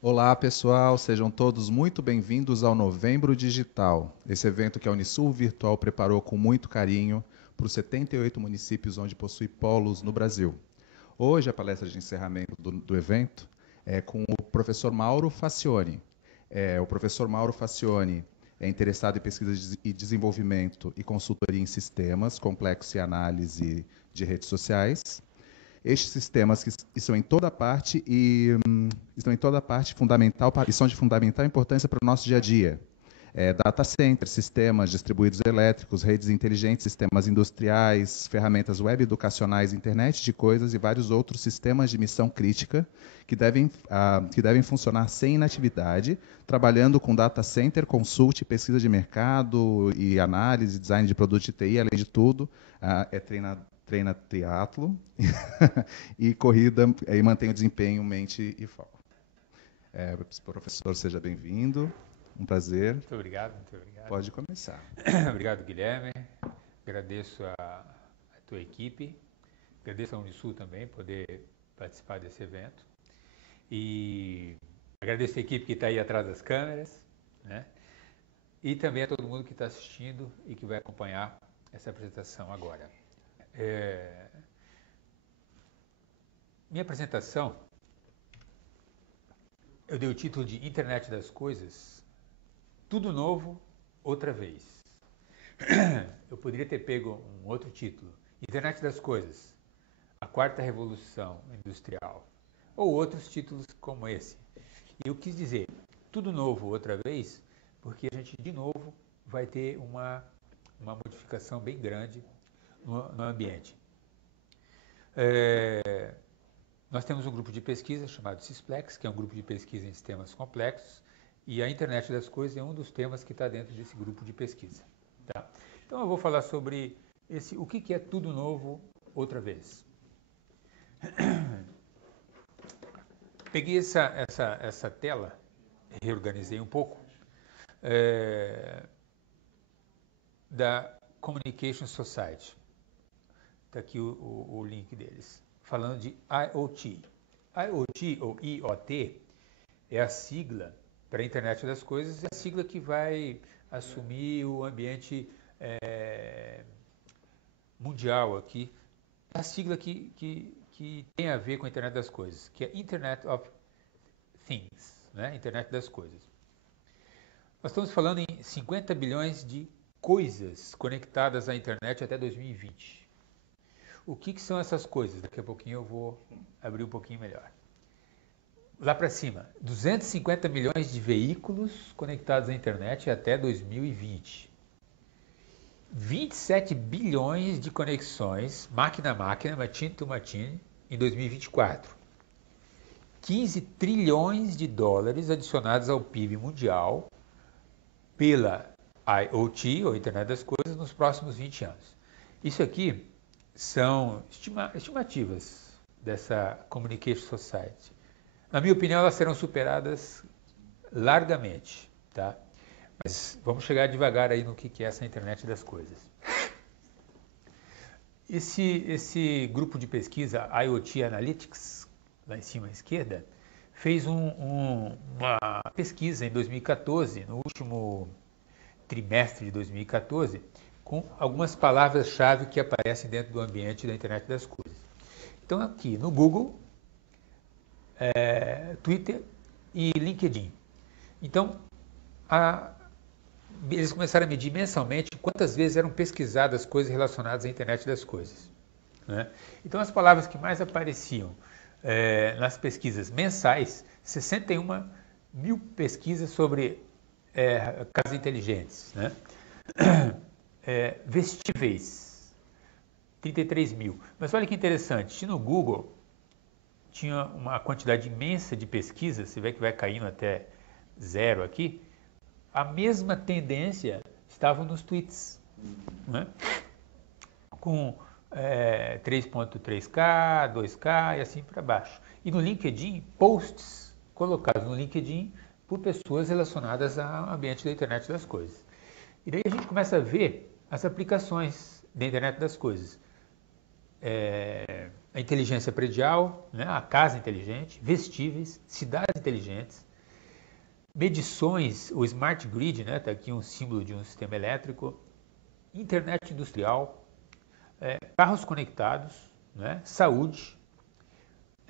Olá, pessoal, sejam todos muito bem-vindos ao Novembro Digital, esse evento que a Unisul Virtual preparou com muito carinho para os 78 municípios onde possui polos no Brasil. Hoje, a palestra de encerramento do evento é com o professor Mauro Facione. O professor Mauro Facione é interessado em pesquisa e desenvolvimento e consultoria em sistemas, complexo e análise de redes sociais. Estes sistemas que estão em toda parte estão em toda parte fundamental e são de fundamental importância para o nosso dia a dia. Data centers, sistemas distribuídos elétricos, redes inteligentes, sistemas industriais, ferramentas web educacionais, internet de coisas e vários outros sistemas de missão crítica que devem funcionar sem inatividade, trabalhando com data center, consult, pesquisa de mercado e análise, design de produto de TI, além de tudo, treina triatlo e corrida e mantém o desempenho, mente e foco. Professor, seja bem-vindo. Um prazer. Muito obrigado, muito obrigado. Pode começar. Obrigado, Guilherme. Agradeço a tua equipe. Agradeço a Unisul também poder participar desse evento. E agradeço a equipe que está aí atrás das câmeras, né? E também a todo mundo que está assistindo e que vai acompanhar essa apresentação agora. Minha apresentação, eu dei o título de Internet das Coisas, tudo novo, outra vez. Eu poderia ter pego um outro título, Internet das Coisas, a quarta revolução industrial, ou outros títulos como esse. E eu quis dizer, tudo novo outra vez, porque a gente de novo vai ter uma modificação bem grande no ambiente. Nós temos um grupo de pesquisa chamado Sysplex, que é um grupo de pesquisa em sistemas complexos, e a internet das coisas é um dos temas que está dentro desse grupo de pesquisa. Tá? Então eu vou falar sobre o que é tudo novo outra vez. Peguei essa tela, reorganizei um pouco, da Communication Society. Está aqui o link deles, falando de IoT. IoT, ou IoT, é a sigla para a internet das coisas, é a sigla que vai assumir o ambiente mundial aqui, é a sigla que tem a ver com a internet das coisas, que é Internet of Things, né? Internet das coisas. Nós estamos falando em 50 bilhões de coisas conectadas à internet até 2020. O que são essas coisas? Daqui a pouquinho eu vou abrir um pouquinho melhor. Lá para cima, 250 milhões de veículos conectados à internet até 2020. 27 bilhões de conexões, máquina a máquina, machine to machine, em 2024. 15 trilhões de dólares adicionados ao PIB mundial pela IoT, ou Internet das Coisas, nos próximos 20 anos. Isso aqui são estimativas dessa Communication Society. Na minha opinião, elas serão superadas largamente, tá? Mas vamos chegar devagar aí no que é essa internet das coisas. Esse grupo de pesquisa, IoT Analytics, lá em cima à esquerda, fez uma pesquisa em 2014, no último trimestre de 2014, com algumas palavras-chave que aparecem dentro do ambiente da internet das coisas. Então aqui no Google, Twitter e LinkedIn. Então, eles começaram a medir mensalmente quantas vezes eram pesquisadas coisas relacionadas à internet das coisas, né? Então, as palavras que mais apareciam nas pesquisas mensais, 61 mil pesquisas sobre casas inteligentes, né? Vestíveis, 33 mil. Mas olha que interessante, no Google tinha uma quantidade imensa de pesquisas, você vê que vai caindo até zero aqui, a mesma tendência estava nos tweets, né? Com 3.3K, 2K e assim para baixo. E no LinkedIn, posts colocados no LinkedIn por pessoas relacionadas ao ambiente da internet das coisas. E daí a gente começa a ver as aplicações da internet das coisas. A inteligência predial, né, a casa inteligente, vestíveis, cidades inteligentes, medições, o Smart Grid, né? Está aqui um símbolo de um sistema elétrico, internet industrial, carros conectados, né? Saúde,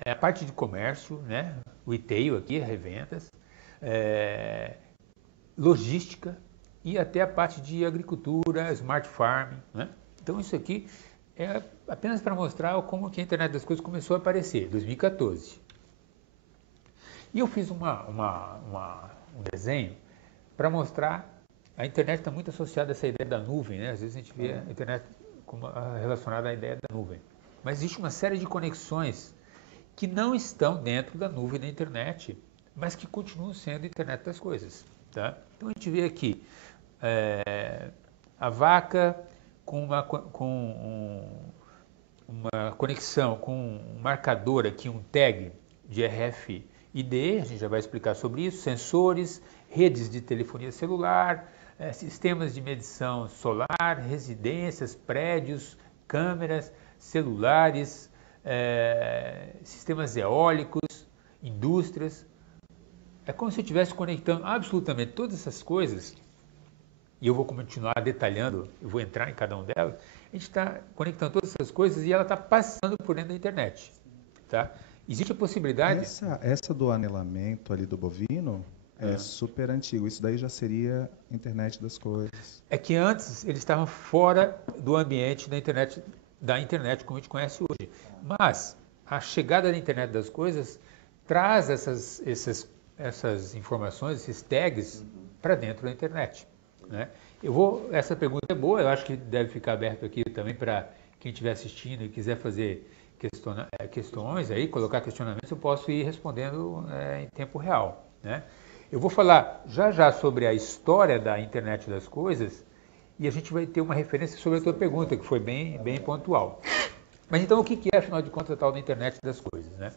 a parte de comércio, né? Retail aqui, revendas, logística e até a parte de agricultura, smart farming, né? Então isso aqui é apenas para mostrar como que a internet das coisas começou a aparecer, 2014. E eu fiz um desenho para mostrar, a internet está muito associada a essa ideia da nuvem, né? Às vezes a gente vê a internet relacionada à ideia da nuvem. Mas existe uma série de conexões que não estão dentro da nuvem da internet, mas que continuam sendo a internet das coisas. Tá? Então a gente vê aqui a vaca com uma conexão com um marcador aqui, um tag de RFID, a gente já vai explicar sobre isso, sensores, redes de telefonia celular, sistemas de medição solar, residências, prédios, câmeras, celulares, sistemas eólicos, indústrias. É como se eu estivesse conectando absolutamente todas essas coisas, e eu vou continuar detalhando, eu vou entrar em cada uma delas, a gente está conectando todas essas coisas e ela está passando por dentro da internet. Tá? Existe a possibilidade... Essa do anelamento ali do bovino é super antigo, isso daí já seria internet das coisas. É que antes eles estavam fora do ambiente da internet como a gente conhece hoje. Mas a chegada da internet das coisas traz essas informações, esses tags, para dentro da internet. Né? Essa pergunta é boa, eu acho que deve ficar aberto aqui também para quem estiver assistindo e quiser fazer questões, aí, colocar questionamentos, eu posso ir respondendo em tempo real. Né? Eu vou falar já sobre a história da internet das coisas e a gente vai ter uma referência sobre a tua pergunta, que foi bem pontual. Mas então o que é, afinal de contas, a tal da internet das coisas? Né?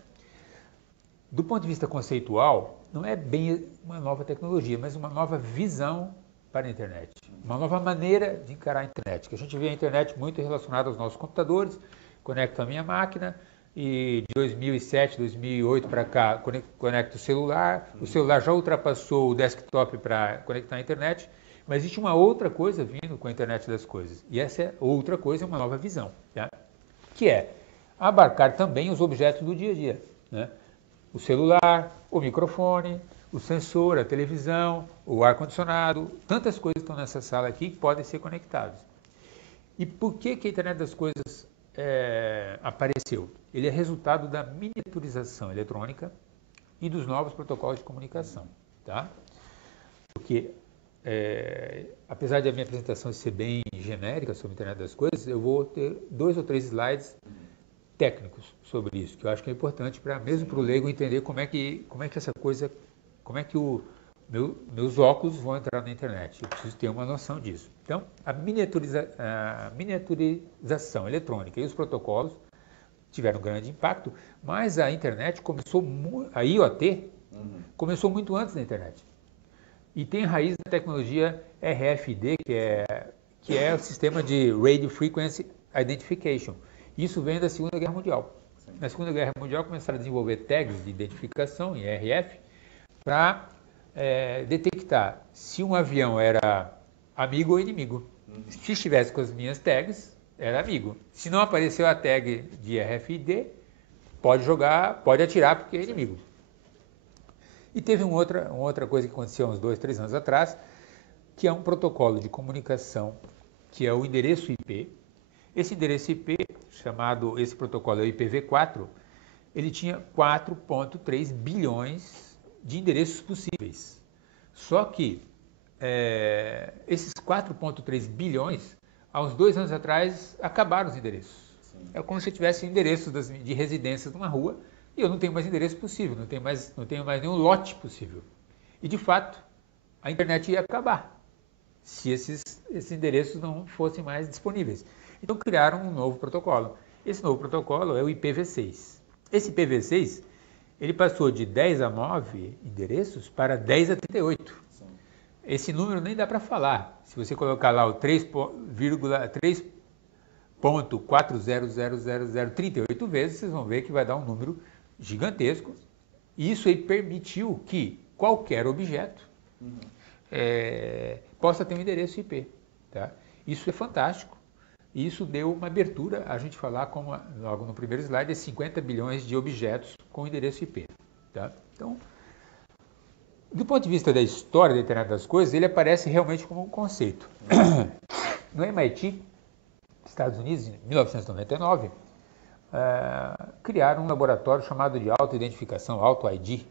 Do ponto de vista conceitual, não é bem uma nova tecnologia, mas uma nova visão para a internet. Uma nova maneira de encarar a internet. Que a gente vê a internet muito relacionada aos nossos computadores, conecto a minha máquina, e de 2007, 2008 para cá, conecto o celular já ultrapassou o desktop para conectar a internet, mas existe uma outra coisa vindo com a internet das coisas. E essa outra coisa é uma nova visão, tá? Que é abarcar também os objetos do dia a dia. Né? O celular, o microfone, o sensor, a televisão, o ar-condicionado, tantas coisas estão nessa sala aqui que podem ser conectadas. E por que a internet das coisas apareceu? Ele é resultado da miniaturização eletrônica e dos novos protocolos de comunicação. Tá? Porque, apesar de a minha apresentação ser bem genérica sobre a internet das coisas, eu vou ter 2 ou 3 slides técnicos sobre isso, que eu acho que é importante mesmo para o leigo entender como é que essa coisa, como é que meus óculos vão entrar na internet. Eu preciso ter uma noção disso. Então, a miniaturização eletrônica e os protocolos tiveram um grande impacto, mas a internet a IoT começou muito antes da internet. E tem raiz da tecnologia RFID, que é o sistema de Radio Frequency Identification. Isso vem da Segunda Guerra Mundial. Na Segunda Guerra Mundial começaram a desenvolver tags de identificação em RF para detectar se um avião era amigo ou inimigo. Se estivesse com as minhas tags, era amigo. Se não apareceu a tag de RFID, pode atirar porque é inimigo. E teve uma outra coisa que aconteceu uns 2, 3 anos atrás, que é um protocolo de comunicação, que é o endereço IP. Esse endereço IP, esse protocolo é o IPv4, ele tinha 4,3 bilhões de endereços possíveis. Só que esses 4,3 bilhões, há uns 2 anos atrás, acabaram os endereços. Sim. É como se eu tivesse endereços de residências numa rua e eu não tenho mais endereço possível, não tenho mais nenhum lote possível. E, de fato, a internet ia acabar se esses endereços não fossem mais disponíveis. Então, criaram um novo protocolo. Esse novo protocolo é o IPv6. Esse IPv6, ele passou de 10 a 9 endereços para 10 a 38. Sim. Esse número nem dá para falar. Se você colocar lá o 3.4000038 vezes, vocês vão ver que vai dar um número gigantesco. E isso aí permitiu que qualquer objeto possa ter um endereço IP. Tá? Isso é fantástico. E isso deu uma abertura a gente falar, como logo no primeiro slide, de 50 bilhões de objetos com endereço IP. Tá? Então, do ponto de vista da história da Internet das Coisas, ele aparece realmente como um conceito. No MIT, Estados Unidos, em 1999, criaram um laboratório chamado de autoidentificação, Auto-ID,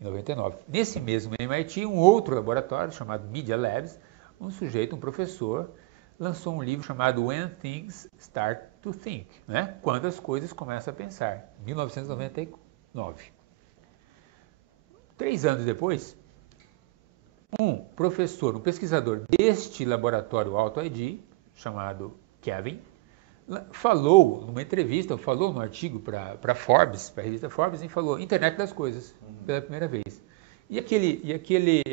em 99. Nesse mesmo MIT, um outro laboratório chamado Media Labs, um professor, lançou um livro chamado When Things Start to Think, né? Quando as coisas começam a pensar, em 1999. 3 anos depois, um professor, um pesquisador deste laboratório Auto-ID, chamado Kevin, falou numa entrevista, falou no artigo para Forbes, para a revista Forbes, e falou Internet das Coisas, pela primeira vez. E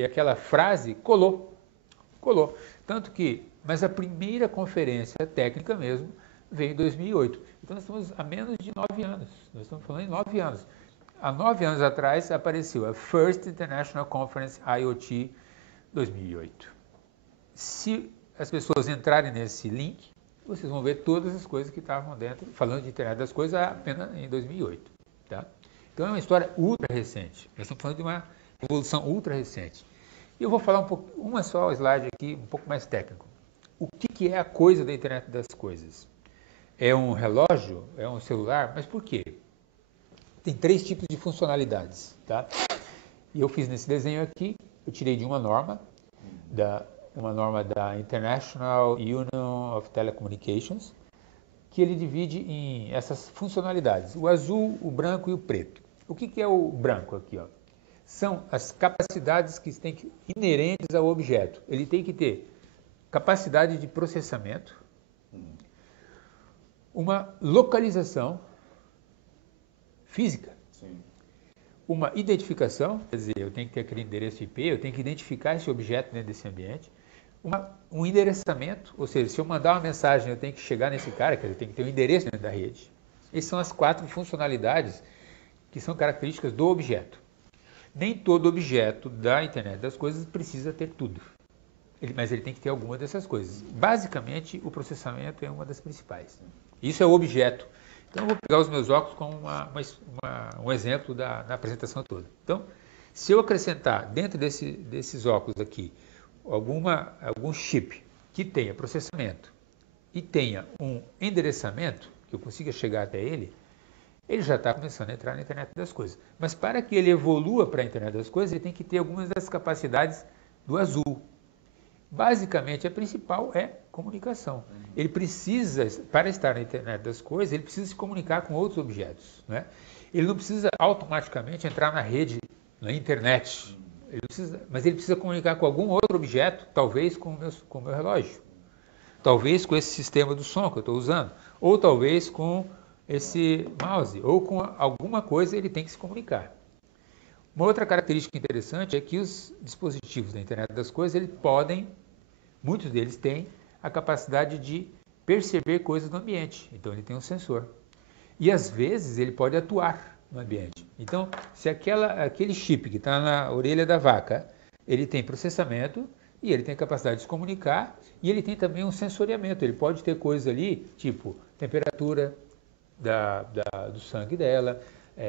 aquela frase colou. Tanto que, mas a primeira conferência técnica mesmo veio em 2008. Então nós estamos há menos de 9 anos, nós estamos falando em 9 anos. Há 9 anos atrás apareceu a First International Conference IoT 2008. Se as pessoas entrarem nesse link, vocês vão ver todas as coisas que estavam dentro, falando de internet das coisas apenas em 2008. Tá? Então é uma história ultra recente. Nós estamos falando de uma evolução ultra recente. E eu vou falar uma só slide aqui, um pouco mais técnico. O que é a coisa da internet das coisas? É um relógio? É um celular? Mas por quê? Tem 3 tipos de funcionalidades. Tá? E eu fiz nesse desenho aqui, eu tirei de uma norma da International Union of Telecommunications, que ele divide em essas funcionalidades, o azul, o branco e o preto. O que é o branco aqui? Ó? São as capacidades que têm inerentes ao objeto. Ele tem que ter capacidade de processamento, uma localização física, uma identificação, quer dizer, eu tenho que ter aquele endereço IP, eu tenho que identificar esse objeto dentro desse ambiente, um endereçamento, ou seja, se eu mandar uma mensagem, eu tenho que chegar nesse cara, quer dizer, tem que ter um endereço dentro da rede. Essas são as 4 funcionalidades que são características do objeto. Nem todo objeto da internet das coisas precisa ter tudo, mas ele tem que ter alguma dessas coisas. Basicamente, o processamento é uma das principais. Isso é o objeto. Então, eu vou pegar os meus óculos como um exemplo da apresentação toda. Então, se eu acrescentar dentro desses óculos aqui algum chip que tenha processamento e tenha um endereçamento, que eu consiga chegar até ele já está começando a entrar na internet das coisas. Mas para que ele evolua para a internet das coisas, ele tem que ter algumas das capacidades do azul. Basicamente, a principal é comunicação. Ele precisa, para estar na internet das coisas, ele precisa se comunicar com outros objetos. Né? Ele não precisa automaticamente entrar na rede, na internet. Mas ele precisa comunicar com algum outro objeto, talvez com o meu relógio. Talvez com esse sistema do som que eu estou usando. Ou talvez com esse mouse. Ou com alguma coisa ele tem que se comunicar. Uma outra característica interessante é que os dispositivos da internet das coisas, muitos deles têm a capacidade de perceber coisas no ambiente. Então ele tem um sensor. E às vezes ele pode atuar no ambiente. Então, se aquele chip que está na orelha da vaca, ele tem processamento e ele tem capacidade de se comunicar e ele tem também um sensoriamento. Ele pode ter coisas ali, tipo temperatura do sangue dela,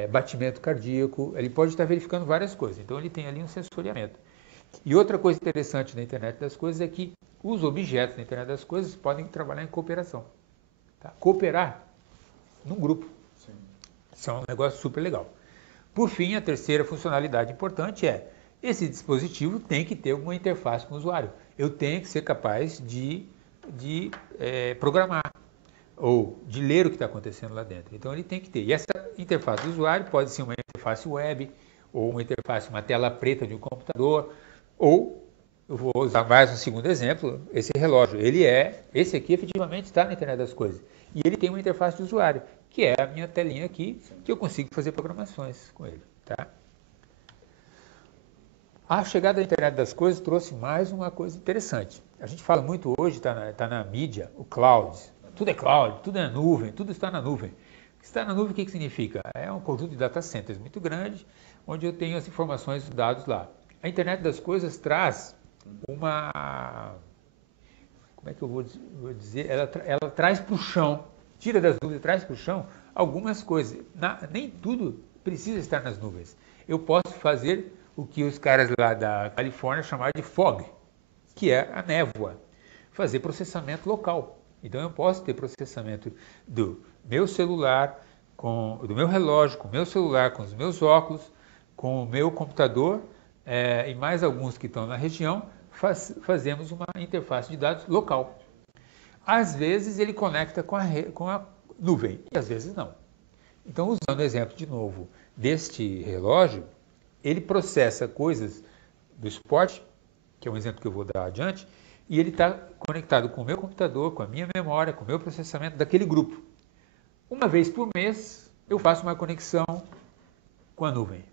batimento cardíaco, ele pode estar verificando várias coisas. Então ele tem ali um sensoriamento. E outra coisa interessante na internet das coisas é que os objetos da internet das coisas podem trabalhar em cooperação. Tá? Cooperar num grupo. Sim. Isso é um negócio super legal. Por fim, a terceira funcionalidade importante é esse dispositivo tem que ter uma interface com o usuário. Eu tenho que ser capaz de programar ou de ler o que está acontecendo lá dentro. Então ele tem que ter. E essa interface do usuário pode ser uma interface web, ou uma interface, uma tela preta de um computador, ou, eu vou usar mais um segundo exemplo, esse relógio. Esse aqui efetivamente está na internet das coisas. E ele tem uma interface de usuário, que é a minha telinha aqui, que eu consigo fazer programações com ele. Tá? A chegada da internet das coisas trouxe mais uma coisa interessante. A gente fala muito hoje, está na mídia, o cloud. Tudo é cloud, tudo é nuvem, tudo está na nuvem. Está na nuvem, o que significa? É um conjunto de data centers muito grande, onde eu tenho as informações, os dados lá. A internet das coisas traz uma... Como é que eu vou dizer? Ela traz para o chão, tira das nuvens e traz para o chão algumas coisas. Nem tudo precisa estar nas nuvens. Eu posso fazer o que os caras lá da Califórnia chamaram de fog, que é a névoa. Fazer processamento local. Então eu posso ter processamento do meu celular, do meu relógio, com o meu celular, com os meus óculos, com o meu computador e mais alguns que estão na região, fazemos uma interface de dados local. Às vezes ele conecta com a nuvem e às vezes não. Então, usando o exemplo de novo deste relógio, ele processa coisas do esporte, que é um exemplo que eu vou dar adiante, e ele está conectado com o meu computador, com a minha memória, com o meu processamento daquele grupo. Uma vez por mês, eu faço uma conexão com a nuvem,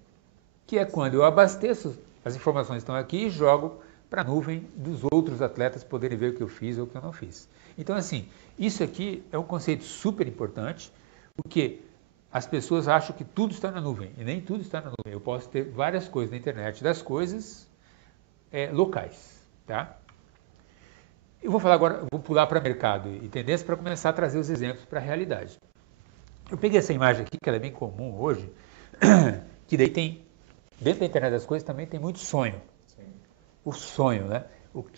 que é quando eu abasteço, as informações estão aqui e jogo para a nuvem dos outros atletas poderem ver o que eu fiz ou o que eu não fiz. Então, assim, isso aqui é um conceito super importante, porque as pessoas acham que tudo está na nuvem, e nem tudo está na nuvem. Eu posso ter várias coisas na internet das coisas locais, tá? Eu vou falar agora, vou pular para mercado e tendência para começar a trazer os exemplos para a realidade. Eu peguei essa imagem aqui, que ela é bem comum hoje, que daí tem, dentro da internet das coisas também tem muito sonho. Sim. O sonho, né?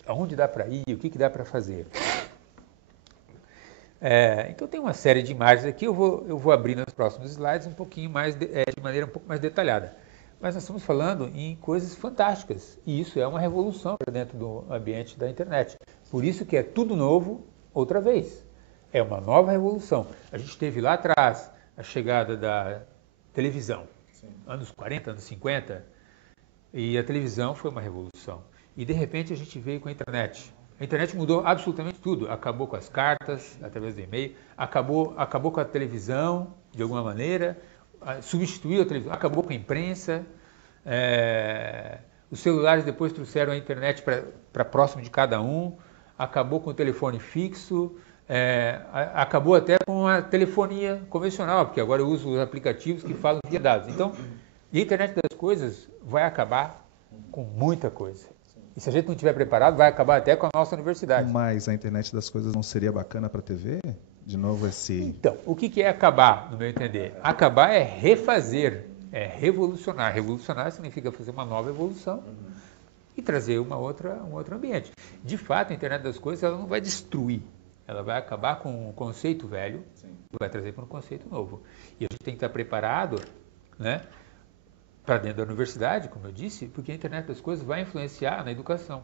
Aonde dá para ir, o que dá para fazer. Então tem uma série de imagens aqui, eu vou abrir nos próximos slides um pouquinho mais, de maneira um pouco mais detalhada. Mas nós estamos falando em coisas fantásticas, e isso é uma revolução para dentro do ambiente da internet. Por isso que é tudo novo outra vez. É uma nova revolução. A gente teve lá atrás a chegada da televisão, sim, anos 40, anos 50, e a televisão foi uma revolução. E de repente a gente veio com a internet. A internet mudou absolutamente tudo. Acabou com as cartas, através do e-mail, acabou com a televisão, de alguma maneira, substituiu a televisão, acabou com a imprensa. Os celulares depois trouxeram a internet para próximo de cada um, acabou com o telefone fixo, acabou até com a telefonia convencional, porque agora eu uso os aplicativos que falam via dados. Então, e a internet das coisas vai acabar com muita coisa. E se a gente não estiver preparado, vai acabar até com a nossa universidade. Mas a internet das coisas não seria bacana para a TV? De novo esse... Então, o que é acabar, no meu entender? Acabar é refazer, é revolucionar. Revolucionar significa fazer uma nova evolução e trazer um outro ambiente. De fato, a internet das coisas ela não vai destruir. Ela vai acabar com um conceito velho e vai trazer para um conceito novo. E a gente tem que estar preparado, né, para dentro da universidade, como eu disse, porque a internet das coisas vai influenciar na educação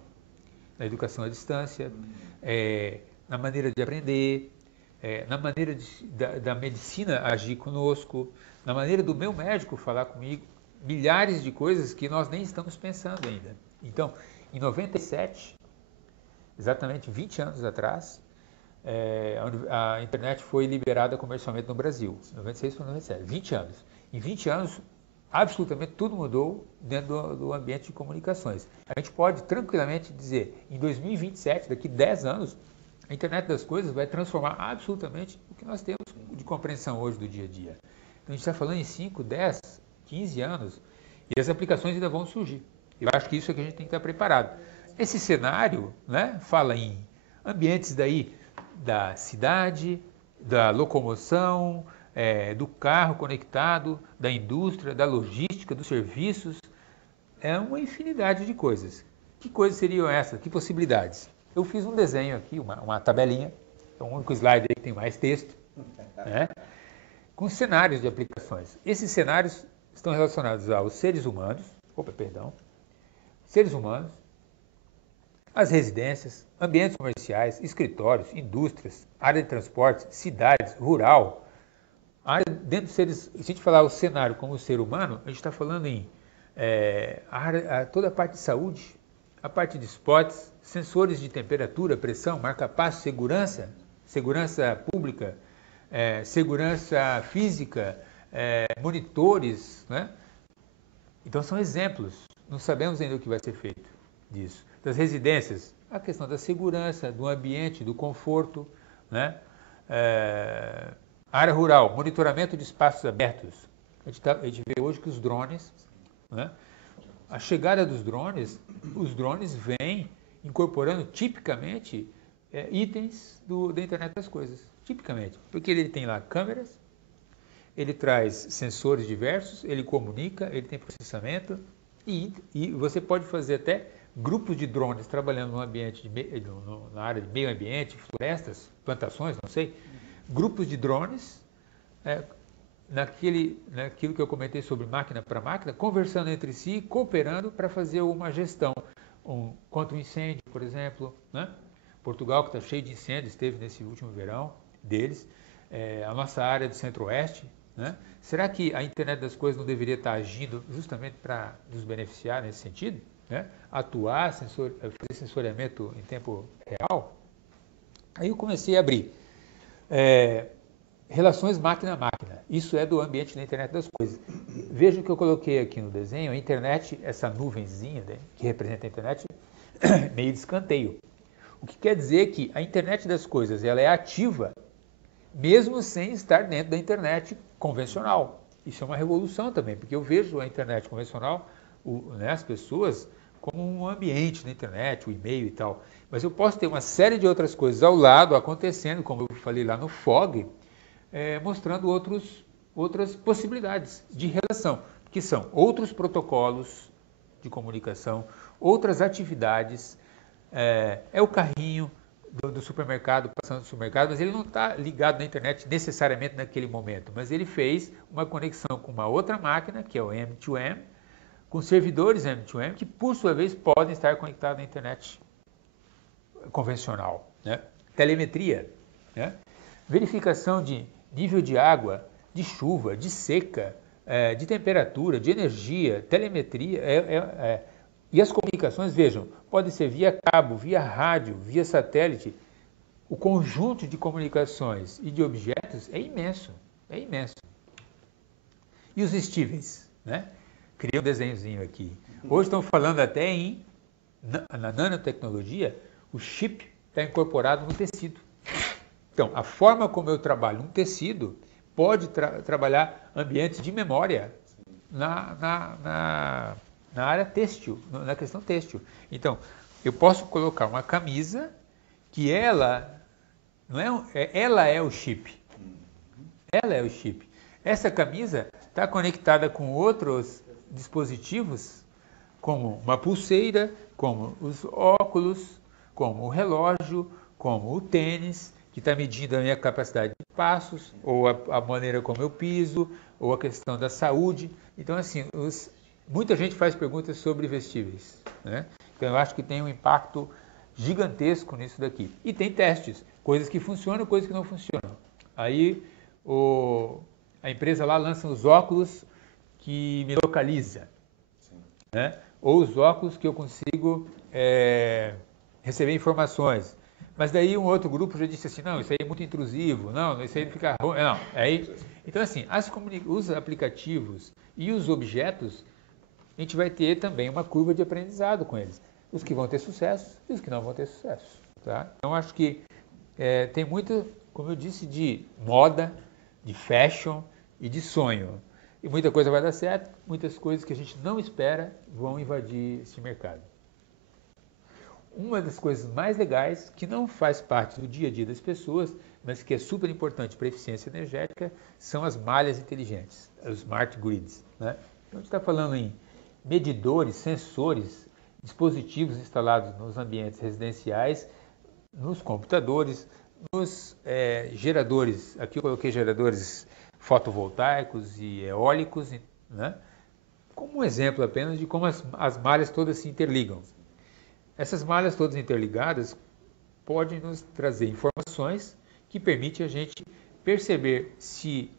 à distância, na maneira de aprender, na maneira da medicina agir conosco, na maneira do meu médico falar comigo, milhares de coisas que nós nem estamos pensando ainda. Então, em 97, exatamente 20 anos atrás, a internet foi liberada comercialmente no Brasil, 96 para 97, 20 anos. Em 20 anos, absolutamente tudo mudou dentro do ambiente de comunicações. A gente pode tranquilamente dizer, em 2027, daqui 10 anos, a internet das coisas vai transformar absolutamente o que nós temos de compreensão hoje do dia a dia. Então a gente está falando em 5, 10, 15 anos e as aplicações ainda vão surgir. Eu acho que isso é que a gente tem que estar preparado. Esse cenário, né, fala em ambientes daí da cidade, da locomoção, do carro conectado, da indústria, da logística, dos serviços. É uma infinidade de coisas. Que coisas seriam essas? Que possibilidades? Eu fiz um desenho aqui, uma tabelinha, é o único slide aí que tem mais texto, né, com cenários de aplicações. Esses cenários estão relacionados aos seres humanos, as residências, ambientes comerciais, escritórios, indústrias, área de transporte, cidades, rural. Dentro se a gente falar o cenário como ser humano, a gente está falando em toda a parte de saúde, a parte de esportes, sensores de temperatura, pressão, marca-passo, segurança pública, segurança física, monitores, né? Então são exemplos, não sabemos ainda o que vai ser feito disso. Das residências, a questão da segurança, do ambiente, do conforto, né? Área rural, monitoramento de espaços abertos. A gente vê hoje que os drones, né, a chegada dos drones, os drones vêm incorporando tipicamente itens da internet das coisas, tipicamente, porque ele tem lá câmeras, ele traz sensores diversos, ele comunica, ele tem processamento e você pode fazer até grupos de drones trabalhando no ambiente na área de meio ambiente, florestas, plantações, não sei, grupos de drones naquilo que eu comentei sobre máquina para máquina, conversando entre si, cooperando para fazer uma gestão contra um incêndio, por exemplo, né? Portugal, que está cheio de incêndios, esteve nesse último verão deles, a nossa área do centro-oeste, né? Será que a internet das coisas não deveria estar agindo justamente para nos beneficiar nesse sentido? Né? Atuar, fazer sensoriamento em tempo real? Aí eu comecei a abrir. Relações máquina a máquina. Isso é do ambiente da internet das coisas. Veja o que eu coloquei aqui no desenho. A internet, essa nuvenzinha, né, que representa a internet, meio de escanteio. O que quer dizer que a internet das coisas ela é ativa mesmo sem estar dentro da internet convencional. Isso é uma revolução também, porque eu vejo a internet convencional, as pessoas, como um ambiente da internet, o e-mail e tal. Mas eu posso ter uma série de outras coisas ao lado acontecendo, como eu falei lá no FOG, mostrando outras possibilidades de relação, que são outros protocolos de comunicação, outras atividades, o carrinho do supermercado passando no supermercado, mas ele não está ligado na internet necessariamente naquele momento, mas ele fez uma conexão com uma outra máquina, que é o M2M, com servidores M2M, que por sua vez podem estar conectados à internet convencional, né? Telemetria, né? Verificação de nível de água, de chuva, de seca, de temperatura, de energia, telemetria. E as comunicações, vejam, podem ser via cabo, via rádio, via satélite. O conjunto de comunicações e de objetos é imenso, é imenso. E os Stevens, né? Criei um desenhozinho aqui. Hoje estão falando até na nanotecnologia, o chip está incorporado no tecido. Então, a forma como eu trabalho um tecido pode trabalhar ambientes de memória na área têxtil, na questão têxtil. Então, eu posso colocar uma camisa que ela é o chip. Ela é o chip. Essa camisa está conectada com outros dispositivos, como uma pulseira, como os óculos, como o relógio, como o tênis, que está medindo a minha capacidade de passos, ou a maneira como eu piso, ou a questão da saúde. Então, assim, muita gente faz perguntas sobre vestíveis, né? Então, eu acho que tem um impacto gigantesco nisso daqui. E tem testes, coisas que funcionam, coisas que não funcionam. Aí, a empresa lá lança os óculos que me localiza, né? Ou os óculos que eu consigo receber informações. Mas daí um outro grupo já disse assim, não, isso aí é muito intrusivo, não, isso aí não fica ruim, não. Então assim, os aplicativos e os objetos, a gente vai ter também uma curva de aprendizado com eles. Os que vão ter sucesso e os que não vão ter sucesso. Tá? Então acho que tem muito, como eu disse, de moda, de fashion e de sonho. E muita coisa vai dar certo, muitas coisas que a gente não espera vão invadir esse mercado. Uma das coisas mais legais, que não faz parte do dia a dia das pessoas, mas que é super importante para a eficiência energética, são as malhas inteligentes, os smart grids. Né? Então a gente está falando em medidores, sensores, dispositivos instalados nos ambientes residenciais, nos computadores, nos geradores. Aqui eu coloquei geradores fotovoltaicos e eólicos, né? Como um exemplo apenas de como as malhas todas se interligam. Essas malhas todas interligadas podem nos trazer informações que permitem a gente perceber se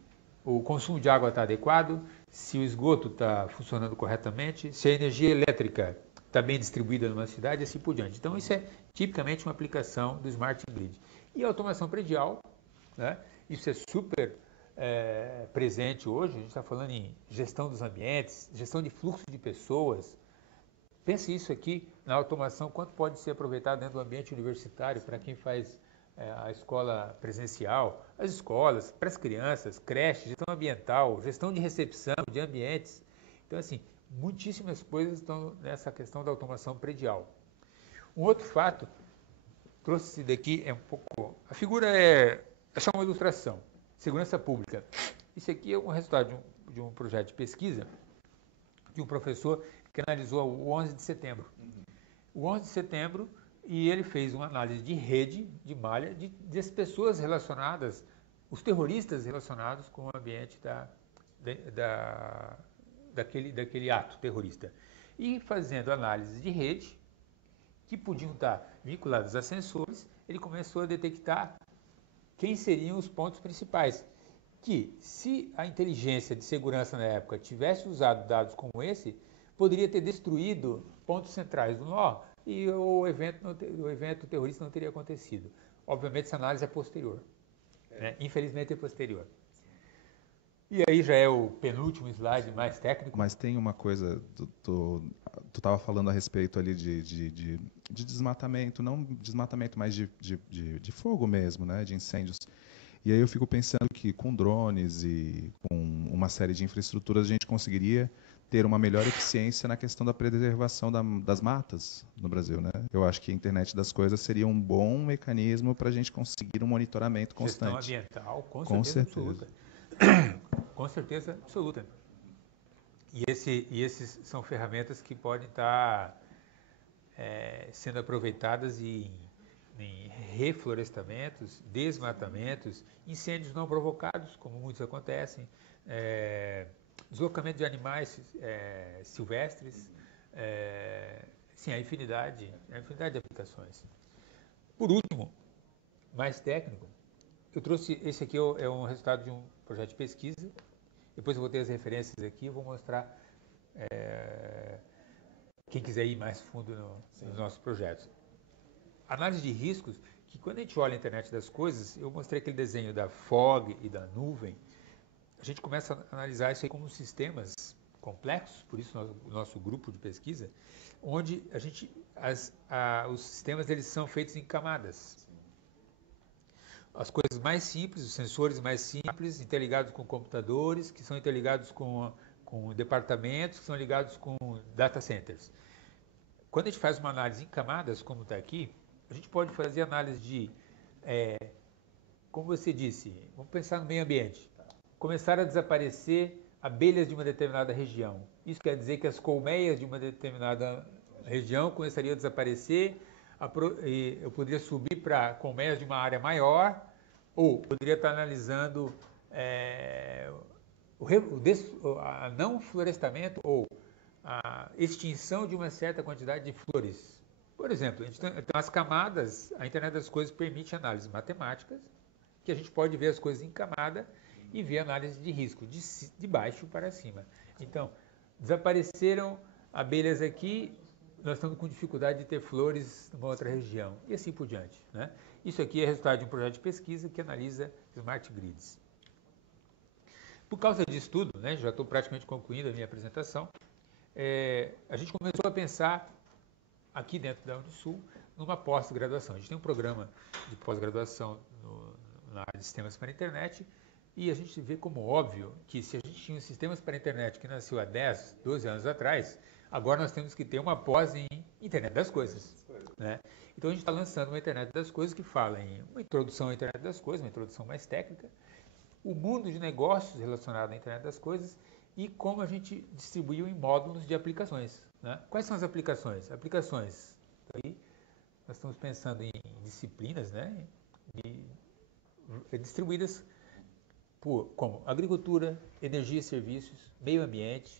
o consumo de água está adequado, se o esgoto está funcionando corretamente, se a energia elétrica está bem distribuída numa cidade e assim por diante. Então isso é tipicamente uma aplicação do Smart Grid. E a automação predial, né? Isso é super presente hoje, a gente está falando em gestão dos ambientes, gestão de fluxo de pessoas. Pense isso aqui na automação, quanto pode ser aproveitado dentro do ambiente universitário para quem faz a escola presencial, as escolas, para as crianças, creches, gestão ambiental, gestão de recepção, de ambientes. Então, assim, muitíssimas coisas estão nessa questão da automação predial. Um outro fato, trouxe esse daqui, é um pouco... A figura é só uma ilustração. Segurança pública. Isso aqui é um resultado de um projeto de pesquisa de um professor que analisou o 11 de setembro. O 11 de setembro, e ele fez uma análise de rede, de malha, das pessoas relacionadas, os terroristas relacionados com o ambiente daquele ato terrorista. E fazendo análise de rede, que podiam estar vinculados a sensores, ele começou a detectar quem seriam os pontos principais. Que, se a inteligência de segurança na época tivesse usado dados como esse, poderia ter destruído pontos centrais do nó e o evento terrorista não teria acontecido. Obviamente, essa análise é posterior. Né? Infelizmente, é posterior. E aí já é o penúltimo slide mais técnico. Mas tem uma coisa, tu estava falando a respeito ali de desmatamento, não desmatamento, mas de fogo mesmo, né, de incêndios. E aí eu fico pensando que com drones e com uma série de infraestruturas a gente conseguiria ter uma melhor eficiência na questão da preservação das matas no Brasil, né? Eu acho que a internet das coisas seria um bom mecanismo para a gente conseguir um monitoramento constante. Gestão ambiental, com Com certeza certeza. absoluta. Com certeza absoluta. E esses são ferramentas que podem estar sendo aproveitadas em reflorestamentos, desmatamentos, incêndios não provocados, como muitos acontecem, deslocamento de animais silvestres, sim, a infinidade de aplicações. Por último, mais técnico, eu trouxe, esse aqui é um resultado de um projeto de pesquisa, depois eu vou ter as referências aqui, vou mostrar quem quiser ir mais fundo nos nossos projetos. Análise de riscos, que quando a gente olha a internet das coisas, eu mostrei aquele desenho da fog e da nuvem, a gente começa a analisar isso aí como sistemas complexos, por isso o nosso grupo de pesquisa, onde os sistemas eles são feitos em camadas. As coisas mais simples, os sensores mais simples, interligados com computadores, que são interligados com departamentos, que são ligados com data centers. Quando a gente faz uma análise em camadas, como está aqui, a gente pode fazer análise de, como você disse, vamos pensar no meio ambiente. Começar a desaparecer abelhas de uma determinada região. Isso quer dizer que as colmeias de uma determinada região começariam a desaparecer, eu poderia subir para colmeias de uma área maior, ou poderia estar analisando a não florestamento ou a extinção de uma certa quantidade de flores. Por exemplo, a gente tem as camadas, a internet das coisas permite análises matemáticas, que a gente pode ver as coisas em camada e ver análise de risco, de baixo para cima. Então, desapareceram abelhas aqui, nós estamos com dificuldade de ter flores numa outra região, e assim por diante. Né? Isso aqui é resultado de um projeto de pesquisa que analisa smart grids. Por causa disso tudo, né, já estou praticamente concluindo a minha apresentação, a gente começou a pensar aqui dentro da Unisul numa pós-graduação. A gente tem um programa de pós-graduação na área de sistemas para a internet e a gente vê como óbvio que se a gente tinha sistemas para a internet que nasceu há 10, 12 anos atrás, agora nós temos que ter uma pós em internet das coisas. Né? Então a gente está lançando uma internet das coisas que fala em uma introdução à internet das coisas, uma introdução mais técnica, o mundo de negócios relacionado à internet das coisas e como a gente distribuiu em módulos de aplicações. Né? Quais são as aplicações? Aplicações, aí nós estamos pensando em disciplinas, né? Distribuídas como agricultura, energia e serviços, meio ambiente,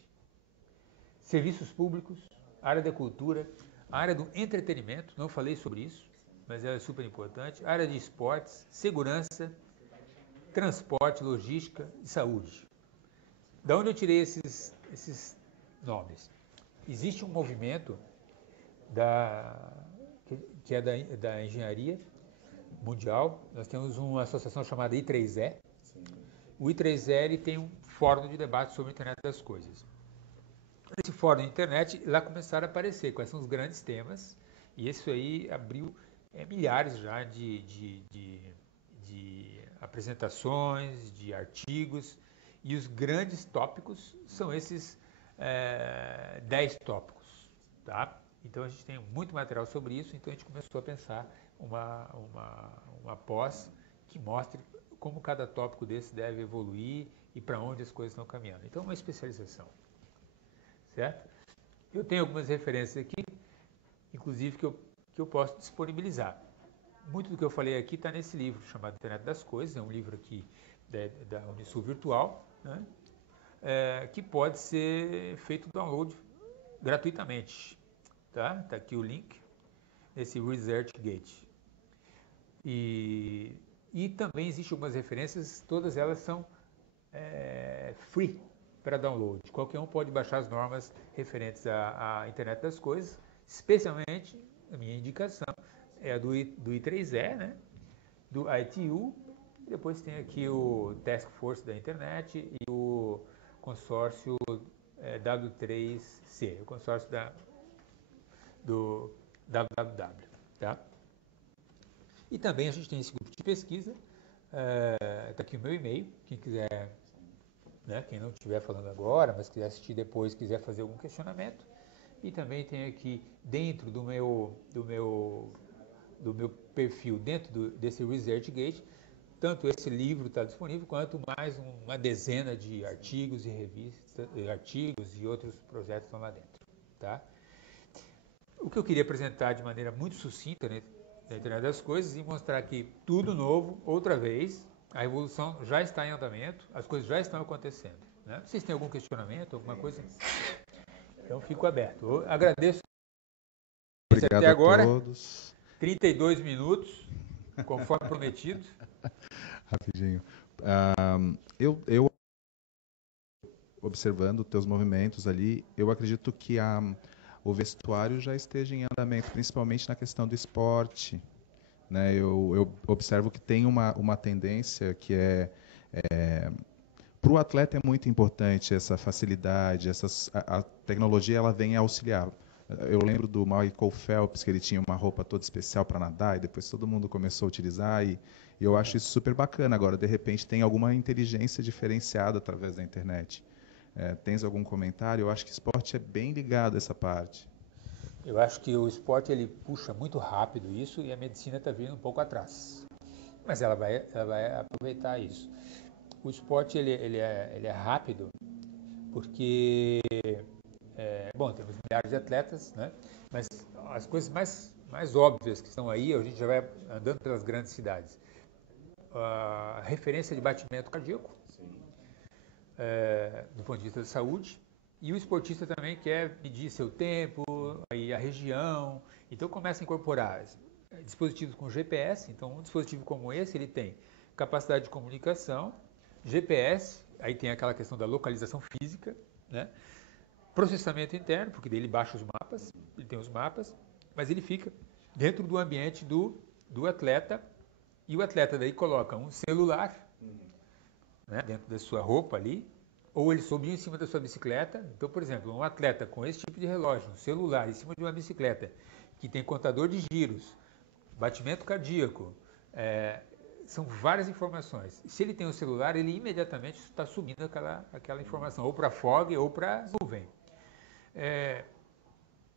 serviços públicos, área da cultura, área do entretenimento, não falei sobre isso, mas é super importante, área de esportes, segurança, transporte, logística e saúde. Da onde eu tirei esses nomes? Existe um movimento que é da engenharia mundial. Nós temos uma associação chamada I3E. O I3E ele tem um fórum de debate sobre a internet das coisas. Esse fórum de internet, lá começaram a aparecer quais são os grandes temas, e isso aí abriu milhares já de apresentações, de artigos, e os grandes tópicos são esses 10 tópicos, tá? Então a gente tem muito material sobre isso, então a gente começou a pensar uma pós que mostre como cada tópico desse deve evoluir e para onde as coisas estão caminhando. Então, uma especialização, certo? Eu tenho algumas referências aqui, inclusive que eu posso disponibilizar. Muito do que eu falei aqui está nesse livro chamado Internet das Coisas, é um livro aqui da Unisul Virtual, né? Que pode ser feito download gratuitamente. Tá? Tá aqui o link, esse ResearchGate. E também existem algumas referências, todas elas são free para download. Qualquer um pode baixar as normas referentes à Internet das Coisas, especialmente a minha indicação é a do I3E, né? Do ITU, e depois tem aqui o Task Force da Internet e o consórcio W3C, o consórcio do www. Tá? E também a gente tem esse grupo de pesquisa, está aqui o meu e-mail, quem quiser, né, quem não estiver falando agora, mas quiser assistir depois, quiser fazer algum questionamento. E também tem aqui dentro do meu perfil, dentro desse ResearchGate, tanto esse livro está disponível, quanto mais uma dezena de artigos e revistas, artigos e outros projetos estão lá dentro. Tá? O que eu queria apresentar de maneira muito sucinta, né, da Internet das Coisas e mostrar que tudo novo, outra vez, a evolução já está em andamento, as coisas já estão acontecendo. Né? Vocês têm algum questionamento, alguma coisa? Então, fico aberto. Eu agradeço Obrigado até a agora, todos. 32 minutos, conforme prometido. Rapidinho. Eu observando teus movimentos ali, eu acredito que o vestuário já esteja em andamento, principalmente na questão do esporte. Né? Eu observo que tem uma tendência que para o atleta é muito importante essa facilidade, a tecnologia ela vem auxiliar. Eu lembro do Michael Phelps, que ele tinha uma roupa toda especial para nadar, e depois todo mundo começou a utilizar, e eu acho isso super bacana. Agora, de repente, tem alguma inteligência diferenciada através da internet. Tens algum comentário? Eu acho que esporte é bem ligado a essa parte. Eu acho que o esporte ele puxa muito rápido isso e a medicina está vindo um pouco atrás. Mas ela vai aproveitar isso. O esporte ele é rápido porque, bom, temos milhares de atletas, né? Mas as coisas mais óbvias que estão aí, a gente já vai andando pelas grandes cidades. A referência de batimento cardíaco, do ponto de vista da saúde, e o esportista também quer medir seu tempo, aí a região, então começa a incorporar dispositivos com GPS, então um dispositivo como esse ele tem capacidade de comunicação, GPS, aí tem aquela questão da localização física, né? Processamento interno, porque daí ele baixa os mapas, ele tem os mapas, mas ele fica dentro do ambiente do atleta, e o atleta daí coloca um celular, né, dentro da sua roupa ali, ou ele subiu em cima da sua bicicleta. Então, por exemplo, um atleta com esse tipo de relógio, um celular em cima de uma bicicleta, que tem contador de giros, batimento cardíaco, são várias informações. Se ele tem um celular, ele imediatamente está subindo aquela informação, ou para a fog ou para a nuvem.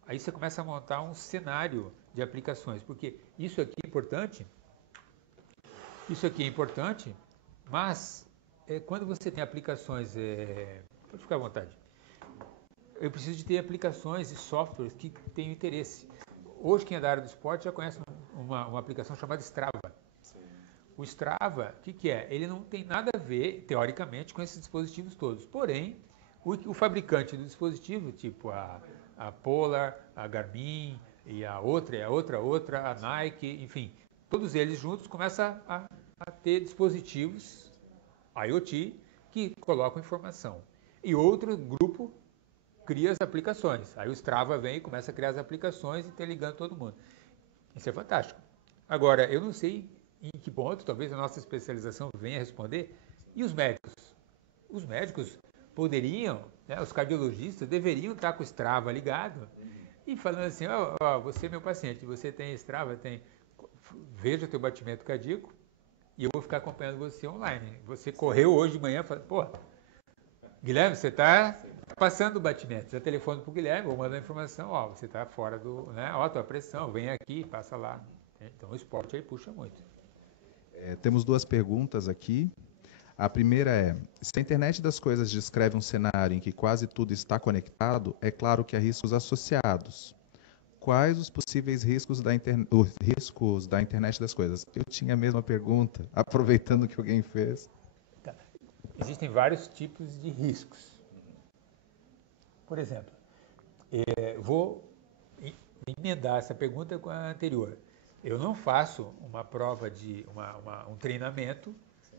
Aí você começa a montar um cenário de aplicações, porque isso aqui é importante, mas quando você tem aplicações, pode ficar à vontade, eu preciso de ter aplicações e softwares que tenham interesse. Hoje, quem é da área do esporte já conhece uma aplicação chamada Strava. O Strava, o que é? Ele não tem nada a ver, teoricamente, com esses dispositivos todos. Porém, o fabricante do dispositivo, tipo a Polar, a Garmin e a outra, a Nike, enfim, todos eles juntos começam a ter dispositivos IoT que colocam informação. E outro grupo cria as aplicações. Aí o Strava vem e começa a criar as aplicações e interligando todo mundo. Isso é fantástico. Agora, eu não sei em que ponto, talvez a nossa especialização venha a responder. E os médicos? Os médicos poderiam, né, os cardiologistas deveriam estar com o Strava ligado e falando assim, você é meu paciente, você tem Strava, veja teu batimento cardíaco e eu vou ficar acompanhando você online. Você correu hoje de manhã, pô, Guilherme, você está passando o batimento. Já telefono para o Guilherme, vou mandar informação, ó, você está fora do, né? Ó, tua pressão, vem aqui, passa lá. Então o esporte aí puxa muito. Temos duas perguntas aqui. A primeira é: se a internet das coisas descreve um cenário em que quase tudo está conectado, é claro que há riscos associados. Quais os possíveis riscos os riscos da internet das coisas? Eu tinha a mesma pergunta, aproveitando que alguém fez. Tá. Existem vários tipos de riscos. Por exemplo, vou emendar essa pergunta com a anterior. Eu não faço uma prova de um treinamento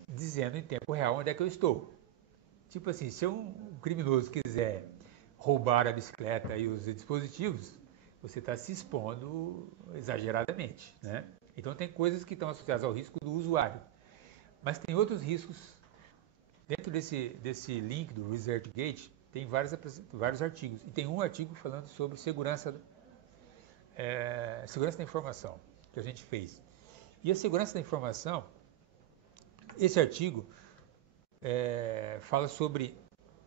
dizendo em tempo real onde é que eu estou. Tipo assim, se um criminoso quiser roubar a bicicleta e os dispositivos, você está se expondo exageradamente, né? Então tem coisas que estão associadas ao risco do usuário. Mas tem outros riscos. Dentro desse link do ResearchGate, tem vários artigos. E tem um artigo falando sobre segurança da informação que a gente fez. E a segurança da informação, esse artigo fala sobre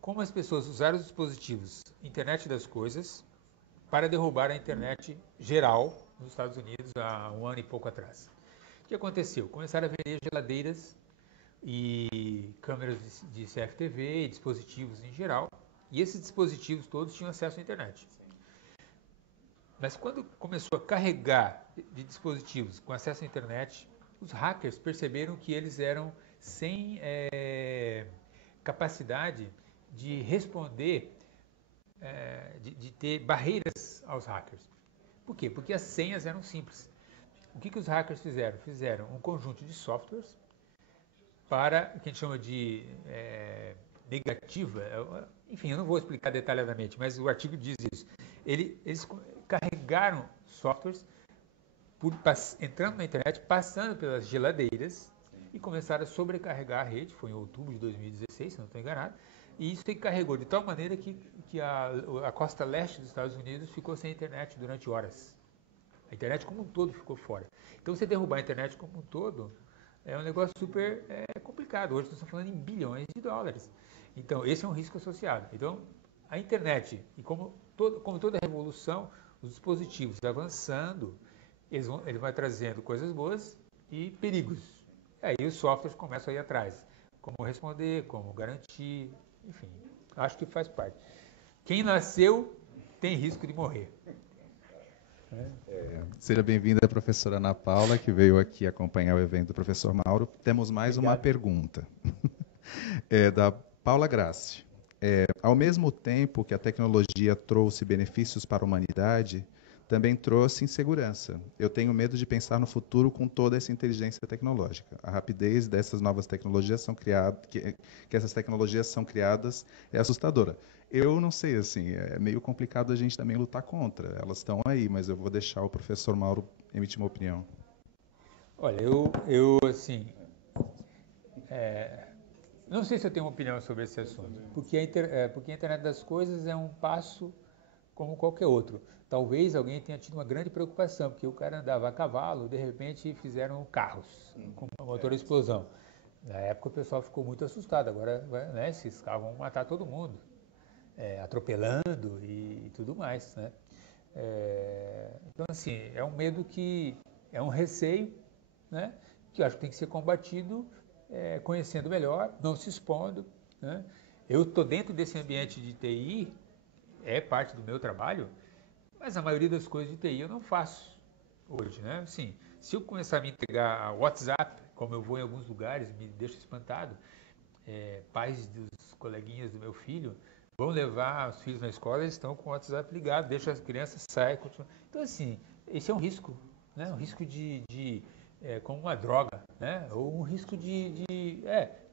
como as pessoas usaram os dispositivos Internet das Coisas para derrubar a internet geral nos Estados Unidos há um ano e pouco atrás. O que aconteceu? Começaram a vender geladeiras e câmeras de CFTV e dispositivos em geral, e esses dispositivos todos tinham acesso à internet. Mas quando começou a carregar de dispositivos com acesso à internet, os hackers perceberam que eles eram sem capacidade de responder, de ter barreiras aos hackers. Por quê? Porque as senhas eram simples. O que os hackers fizeram? Fizeram um conjunto de softwares para o que a gente chama de negativa. Enfim, eu não vou explicar detalhadamente, mas o artigo diz isso. Eles carregaram softwares entrando na internet, passando pelas geladeiras e começaram a sobrecarregar a rede. Foi em outubro de 2016, se não estou enganado. E isso carregou de tal maneira que a costa leste dos Estados Unidos ficou sem internet durante horas. A internet como um todo ficou fora. Então, você derrubar a internet como um todo é um negócio super complicado. Hoje nós estamos falando em bilhões de dólares. Então, esse é um risco associado. Então, a internet, e como toda revolução, os dispositivos avançando, ele vai trazendo coisas boas e perigos. Aí os softwares começam a ir atrás. Como responder, como garantir, enfim, acho que faz parte. Quem nasceu tem risco de morrer. Seja bem-vinda, professora Ana Paula, que veio aqui acompanhar o evento do professor Mauro. Temos mais uma pergunta, da Paula Grassi. Ao mesmo tempo que a tecnologia trouxe benefícios para a humanidade, também trouxe insegurança. Eu tenho medo de pensar no futuro com toda essa inteligência tecnológica. A rapidez dessas novas tecnologias que essas tecnologias são criadas é assustadora. Eu não sei, assim, é meio complicado a gente também lutar contra. Elas estão aí, mas eu vou deixar o professor Mauro emitir uma opinião. Olha, assim, não sei se eu tenho uma opinião sobre esse assunto, porque a internet das coisas é um passo como qualquer outro. Talvez alguém tenha tido uma grande preocupação, porque o cara andava a cavalo, de repente fizeram carros com motor a explosão. Na época o pessoal ficou muito assustado, agora, né, esses carros vão matar todo mundo, atropelando e tudo mais, né? Então, assim, é um medo é um receio, né, que eu acho que tem que ser combatido conhecendo melhor, não se expondo, né? Eu estou dentro desse ambiente de TI, é parte do meu trabalho, mas a maioria das coisas de TI eu não faço hoje, né? Assim, se eu começar a me entregar a WhatsApp, como eu vou em alguns lugares, me deixa espantado. Pais dos coleguinhas do meu filho vão levar os filhos na escola, eles estão com o WhatsApp ligado, deixa as crianças sair, continuam. Então, assim, esse é um risco, né? Um risco como uma droga, né? Ou um risco de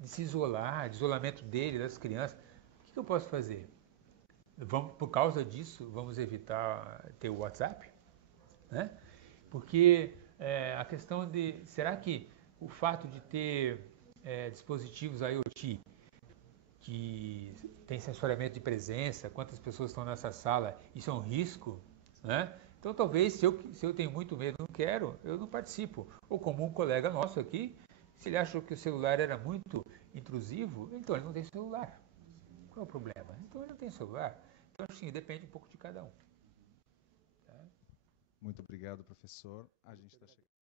se isolar, de isolamento dele, das crianças. O que eu posso fazer? Por causa disso, vamos evitar ter o WhatsApp, né? Porque a questão será que o fato de ter dispositivos IoT que tem sensoriamento de presença, quantas pessoas estão nessa sala, isso é um risco, né? Então talvez se eu tenho muito medo, não quero, eu não participo. Ou como um colega nosso aqui, se ele achou que o celular era muito intrusivo, então ele não tem celular. Qual é o problema? Então ele não tem celular. Então, assim, depende um pouco de cada um. Tá? Muito obrigado, professor. A gente está chegando.